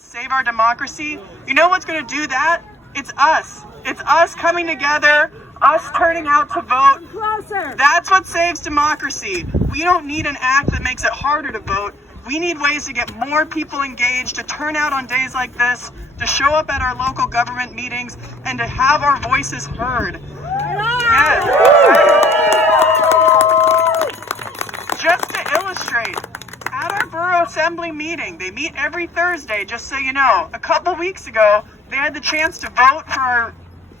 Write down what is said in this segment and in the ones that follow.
save our democracy, you know what's going to do that? It's us. It's us coming together, us turning out to vote. That's what saves democracy. We don't need an act that makes it harder to vote. We need ways to get more people engaged, to turn out on days like this, to show up at our local government meetings, and to have our voices heard. Yes. Just to illustrate, at our Borough Assembly meeting, they meet every Thursday, just so you know, a couple weeks ago, they had the chance to vote for our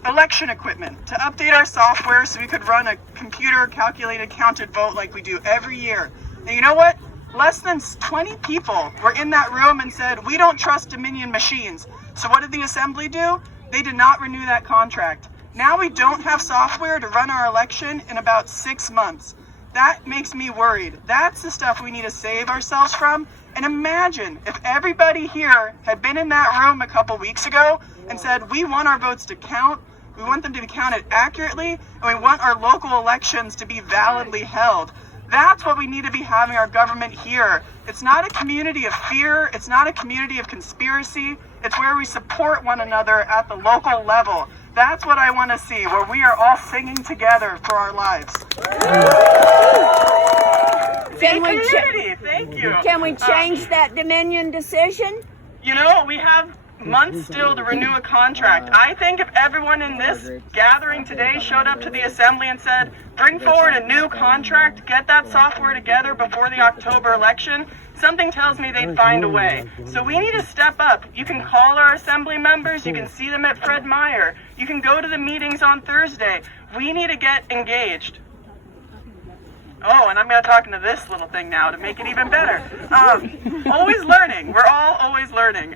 election equipment, to update our software so we could run a computer calculated counted vote like we do every year. And you know what? Less than 20 people were in that room and said, we don't trust Dominion machines. So what did the Assembly do? They did not renew that contract. Now we don't have software to run our election in about 6 months. That makes me worried. That's the stuff we need to save ourselves from. And imagine if everybody here had been in that room a couple weeks ago and said, we want our votes to count, we want them to be counted accurately, and we want our local elections to be validly held. That's what we need to be having our government here. It's not a community of fear. It's not a community of conspiracy. It's where we support one another at the local level. That's what I want to see, where we are all singing together for our lives. Can we Thank you. Can we change that Dominion decision? You know, we have months still to renew a contract. I think if everyone in this gathering today showed up to the Assembly and said, bring forward a new contract, get that software together before the October election, something tells me they'd find a way. So we need to step up. You can call our Assembly members, you can see them at Fred Meyer, you can go to the meetings on Thursday. We need to get engaged. Oh, and I'm going to talk into this little thing now to make it even better. Always learning. We're all always learning.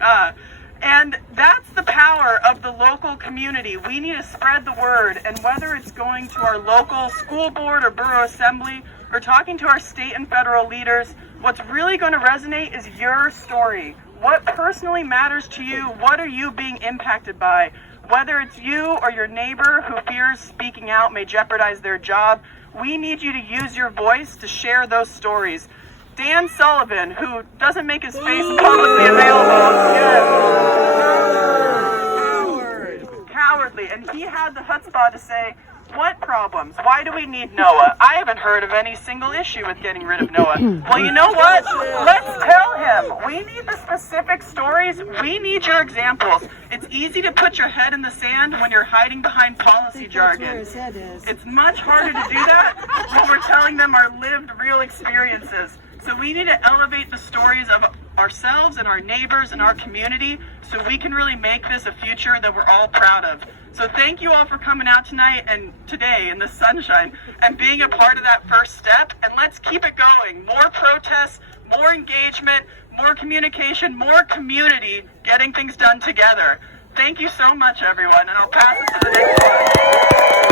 And that's the power of the local community. We need to spread the word, and whether it's going to our local school board or Borough Assembly or talking to our state and federal leaders, what's really going to resonate is your story. What personally matters to you? What are you being impacted by? Whether it's you or your neighbor who fears speaking out may jeopardize their job, we need you to use your voice to share those stories. Dan Sullivan, who doesn't make his face publicly available. Cowardly. And he had the chutzpah to say, what problems? Why do we need NOAA? I haven't heard of any single issue with getting rid of NOAA. Well, you know what? Let's tell him. We need the specific stories. We need your examples. It's easy to put your head in the sand when you're hiding behind policy jargon. It's much harder to do that when we're telling them our lived, real experiences. So we need to elevate the stories of ourselves and our neighbors and our community so we can really make this a future that we're all proud of. So thank you all for coming out tonight and today in the sunshine and being a part of that first step. And let's keep it going. More protests, more engagement, more communication, more community, getting things done together. Thank you so much, everyone. And I'll pass it to the next one.